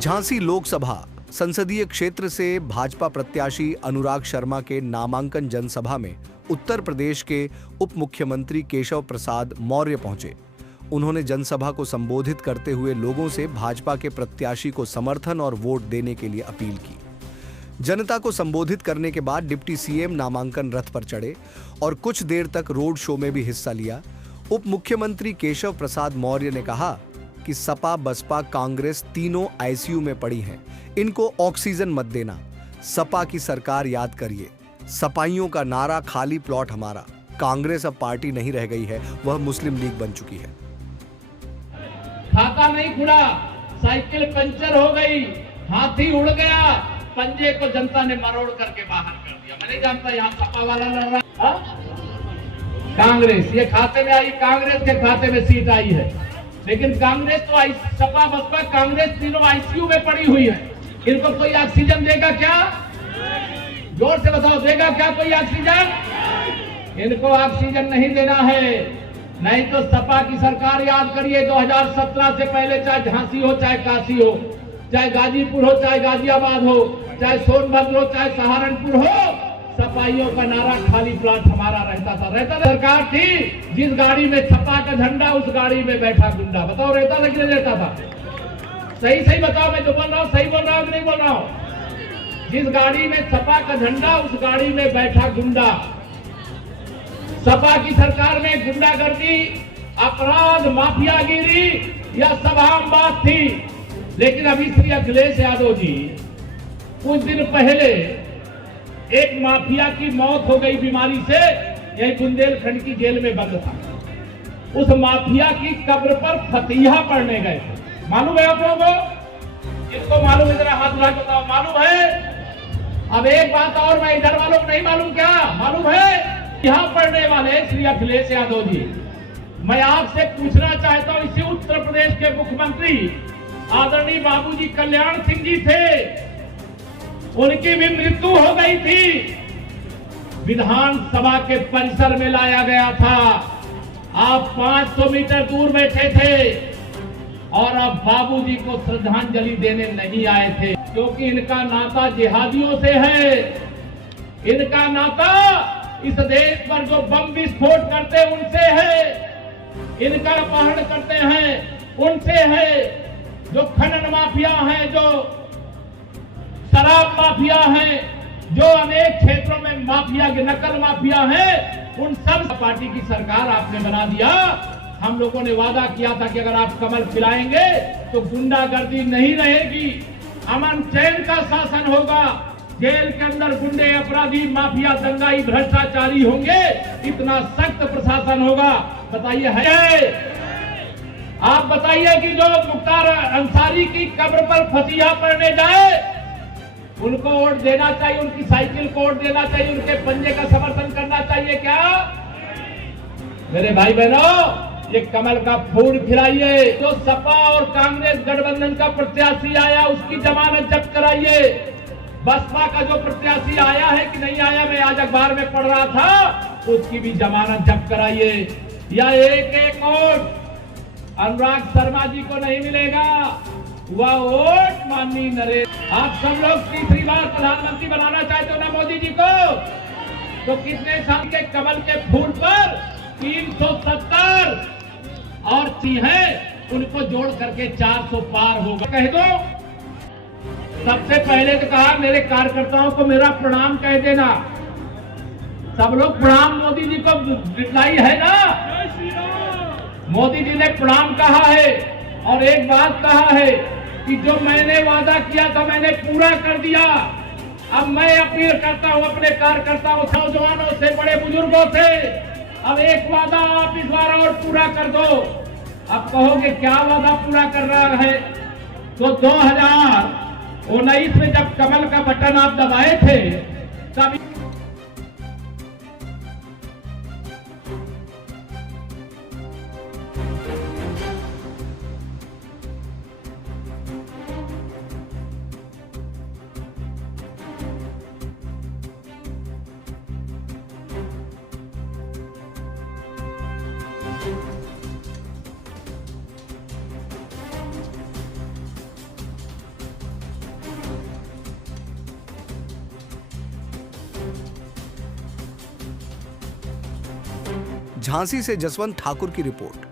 झांसी लोकसभा संसदीय क्षेत्र से भाजपा प्रत्याशी अनुराग शर्मा के नामांकन जनसभा में उत्तर प्रदेश के उप मुख्यमंत्री केशव प्रसाद मौर्य पहुंचे। उन्होंने जनसभा को संबोधित करते हुए लोगों से भाजपा के प्रत्याशी को समर्थन और वोट देने के लिए अपील की। जनता को संबोधित करने के बाद डिप्टी सीएम नामांकन रथ पर चढ़े और कुछ देर तक रोड शो में भी हिस्सा लिया। उप मुख्यमंत्री केशव प्रसाद मौर्य ने कहा कि सपा, बसपा, कांग्रेस तीनों आईसीयू में पड़ी हैं। इनको ऑक्सीजन मत देना। सपा की सरकार याद करिए। सपाइयों का नारा खाली प्लॉट हमारा। कांग्रेस अब पार्टी नहीं रह गई है, वह मुस्लिम लीग बन चुकी है। खाता नहीं खुला, साइकिल पंचर हो गई, हाथी उड़ गया, पंजे को जनता ने मरोड़ करके बाहर कर दिया। मैं नहीं जानता यहाँ सपा वाला लड़ रहा है। कांग्रेस ये खाते में आई, कांग्रेस के खाते में सीट आई है, लेकिन कांग्रेस तो सपा, बसपा, कांग्रेस तीनों आईसीयू में पड़ी हुई है। इनको कोई ऑक्सीजन देगा क्या? जोर से बताओ, देगा क्या कोई ऑक्सीजन? इनको ऑक्सीजन नहीं देना है। नहीं तो सपा की सरकार याद करिए, 2017 से पहले चाहे झांसी हो, चाहे काशी हो, चाहे गाजीपुर हो, चाहे गाजियाबाद हो, चाहे सोनभद्र हो, चाहे सहारनपुर हो, सफाइयों का नारा खाली प्लाट हमारा रहता था। सरकार थी जिस गाड़ी में सपा का झंडा, उस गाड़ी में बैठा गुंडा। बताओ रहता था कि नहीं रहता था? सही सही बताओ, मैं जो बोल रहा हूँ सही बोल रहा हूँ कि नहीं बोल रहा हूँ? जिस गाड़ी में सपा का झंडा, उस गाड़ी में बैठा गुंडा। सपा की सरकार में गुंडागर्दी, अपराध, माफियागिरी या सब आम बात थी। लेकिन अभी श्री अखिलेश यादव जी कुछ दिन पहले एक माफिया की मौत हो गई बीमारी से, यही बुंदेलखंड की जेल में बंद था। उस माफिया की कब्र पर फतिहा पढ़ने गए थे। मालूम है आप लोगों को? इसको मालूम है? जरा हाथ उठा के बताओ, मालूम है? अब एक बात और, मैं इधर वालों को नहीं मालूम, क्या मालूम है? यहाँ पढ़ने वाले श्री अखिलेश यादव जी, मैं आपसे पूछना चाहता हूँ, इसी उत्तर प्रदेश के मुख्यमंत्री आदरणीय बाबूजी कल्याण सिंह जी थे, उनकी भी मृत्यु हो गई थी। विधानसभा के परिसर में लाया गया था, आप 500 मीटर दूर बैठे थे और अब बाबूजी को श्रद्धांजलि देने नहीं आए थे, क्योंकि इनका नाता जिहादियों से है। इनका नाता इस देश पर जो बम विस्फोट करते उनसे है, इनका अपहरण करते हैं उनसे है, जो खनन माफिया हैं, जो शराब माफिया हैं, जो अनेक क्षेत्रों में माफिया के नकल माफिया हैं, उन सब पार्टी की सरकार आपने बना दिया। हम लोगों ने वादा किया था कि अगर आप कमल खिलाएंगे तो गुंडागर्दी नहीं रहेगी, अमन चैन का शासन होगा, जेल के अंदर गुंडे, अपराधी, माफिया, दंगाई, भ्रष्टाचारी होंगे, इतना सख्त प्रशासन होगा। बताइए है? आप बताइए कि जो मुख्तार अंसारी की कब्र पर फतिहा पढ़ने जाए, उनको वोट देना चाहिए, उनकी साइकिल को वोट देना चाहिए, उनके पंजे का समर्थन करना चाहिए क्या? मेरे भाई बहनों, ये कमल का फूल खिलाइए। जो सपा और कांग्रेस गठबंधन का प्रत्याशी आया, उसकी जमानत जब्त कराइए। बसपा का जो प्रत्याशी आया है कि नहीं आया, मैं आज अखबार में पढ़ रहा था, उसकी भी जमानत जब्त कराइए। या एक वोट अनुराग शर्मा जी को नहीं मिलेगा, वह वोट माननीय नरेंद्र। आप सब लोग तीसरी बार प्रधानमंत्री बनाना चाहते हो ना मोदी जी को, तो कितने साल के कमल के फूल पर 370 और है, उनको जोड़ करके 400 पार होगा। कह दो, सबसे पहले तो कहा मेरे कार्यकर्ताओं को मेरा प्रणाम कह देना। सब लोग प्रणाम मोदी जी को दिखलाई है ना? मोदी जी ने प्रणाम कहा है और एक बात कहा है कि जो मैंने वादा किया था मैंने पूरा कर दिया। अब मैं अपील करता हूं अपने कार्यकर्ताओं, नौजवानों से, बड़े बुजुर्गों से, अब एक वादा आप इस बार और पूरा कर दो। अब कहोगे क्या वादा पूरा कर रहा है? तो 2019 में जब कमल का बटन आप दबाए थे, तब झांसी से जसवंत ठाकुर की रिपोर्ट।